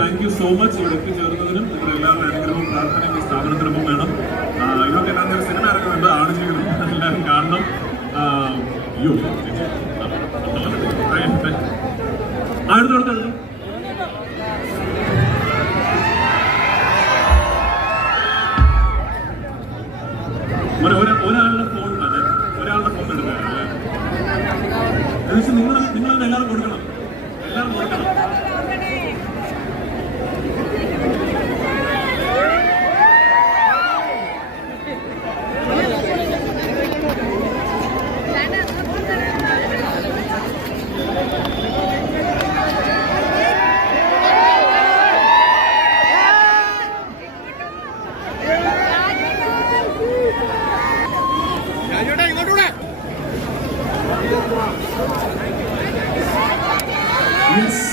Thank you so much. ഇവിടേക്ക് ചേർന്നതിനും നിങ്ങളുടെ എല്ലാവരുടെ അനുഗ്രഹവും പ്രാർത്ഥനയും ഈ സ്ഥാപനത്തിനൊപ്പം വേണം. ഇതൊക്കെ എല്ലാവരും സിനിമ ഇറങ്ങുന്നുണ്ട്, ആണ് ജീവിതം എല്ലാവരും കാണണം. അടുത്തടുത്തെടുത്തു ഒരാളുടെ ഫോൺ തന്നെ ഒരാളുടെ ഫോൺ എടുക്കാറില്ല. നിങ്ങൾ എല്ലാവരും കൊടുക്കണം, എല്ലാവരും കൊടുക്കണം. Yes.